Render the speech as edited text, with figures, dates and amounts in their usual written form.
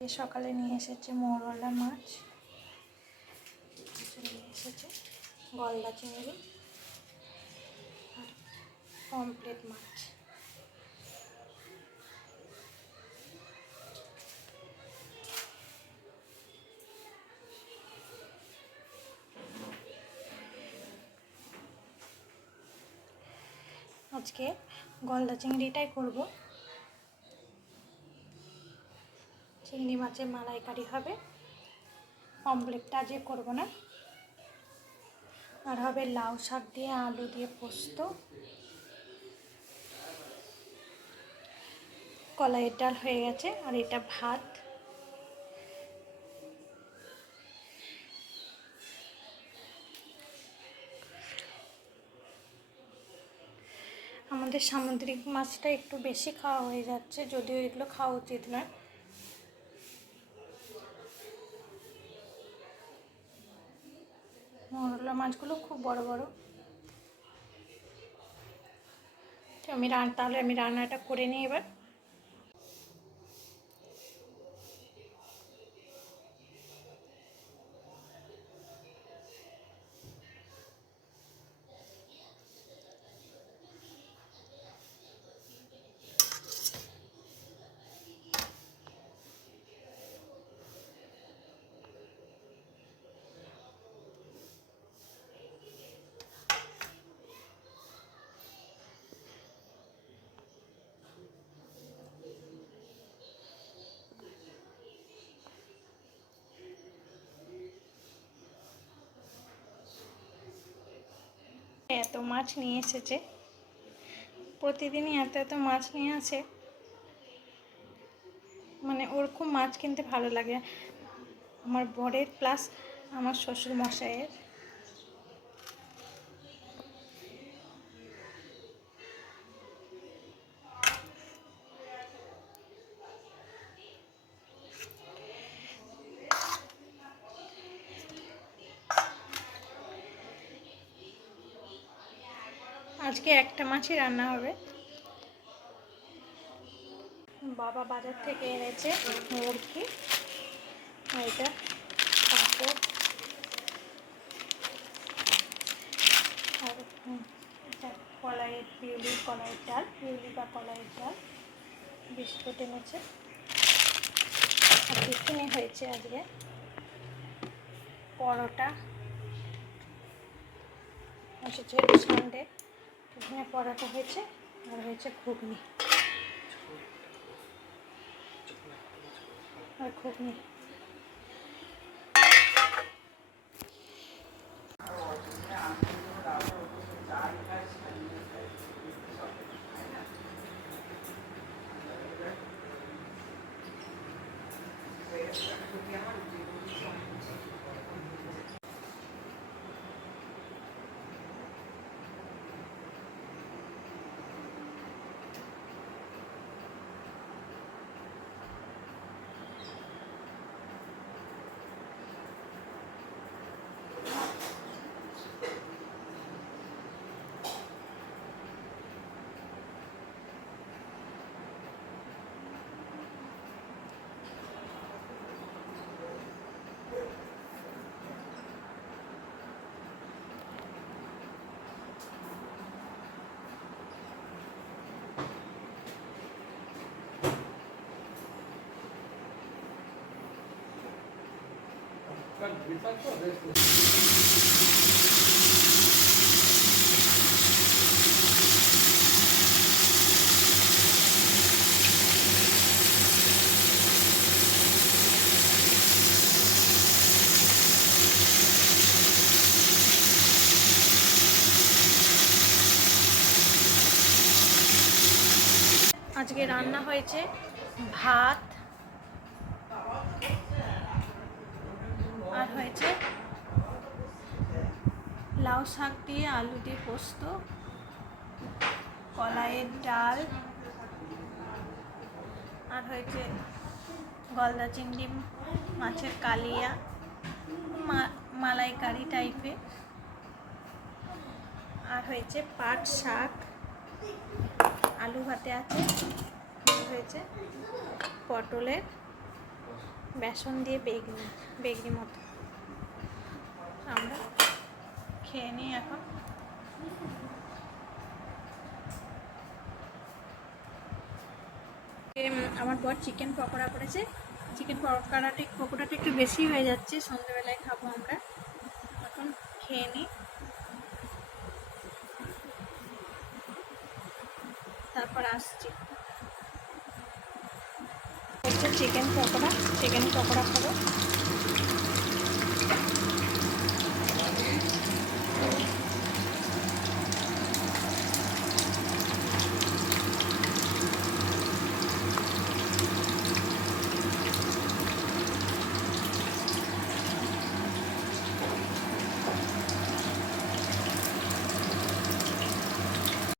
সকালে নিয়ে এসেছে মৌরলা মাছ, নিয়ে এসেছে গলদা চিংড়ি আর পমফ্রেট মাছ। আজকে গলদা চিংড়িটাই করব। চিংড়ি মাছের মালাইকারি হবে, পমফ্রেটটা আজকে করব না। আর হবে লাউ শাক দিয়ে আলু দিয়ে পোস্ত, কলাইয়ের ডাল হয়ে গেছে, আর এটা ভাত। আমাদের সামুদ্রিক মাছটা একটু বেশি খাওয়া হয়ে যাচ্ছে, যদিও এগুলো খাওয়া উচিত নয়। মৌরলা মাছগুলো খুব বড় বড়। তাহলে আমি রান্নাটা করে নিই এবার। এত মাছ নিয়ে এসেছে, প্রতিদিনই এত এত মাছ নিয়ে আসে, মানে ওরকম মাছ কিনতে ভালো লাগে আমার বরের প্লাস আমার শ্বশুর মশাইয়ের। আজকে একটা মাছই রান্না হবে। বাবা বাজার থেকে এনেছে মুরগি, আর এটা পাঁপড়, আর কলাইয়ের পিউলি বা কলাইয়ের ডাল, বিস্কুট এনেছে। আর টিফিনে হয়েছে আজকে পরোটা, যেহেতু সানডে টিফিনে পরোটা হয়েছে, আর হয়েছে ঘুগনি আর ঘুগনি। আজকে রান্না হয়েছে ভাত, আর হয়েছে লাউ শাক দিয়ে আলু দিয়ে পোস্ত, কলাইয়ের ডাল, আর হয়েছে গলদা চিংড়ি মাছের কালিয়া, মালাইকারি টাইপের, আর হয়েছে পাট শাক, আলু ভাতে আছে, হয়েছে পটলের বেসন দিয়ে বেগনি বেগনি মতো। আমরা খেয়ে নিই এখন। আমার বর চিকেন পকোড়া করেছে। চিকেন পকোড়াটা একটু বেশি হয়ে যাচ্ছে, সন্ধ্যেবেলায় খাবো আমরা। এখন খেয়ে নিই, তারপর আসছি। হচ্ছে চিকেন পকোড়া খাবো।